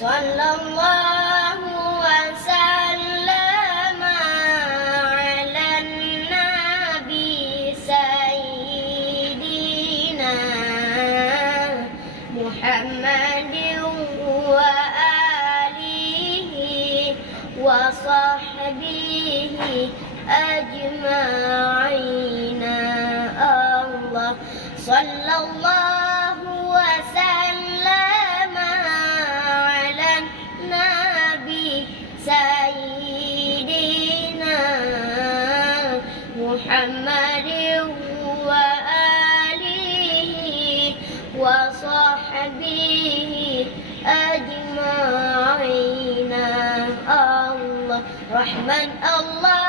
صلى الله وسلم على النبي سيدنا محمد وآله وصحبه أجمعين. الله صلى الله وسلم على النبي سيدنا محمد وآله وصحبه أجمعين. الله رحمن الله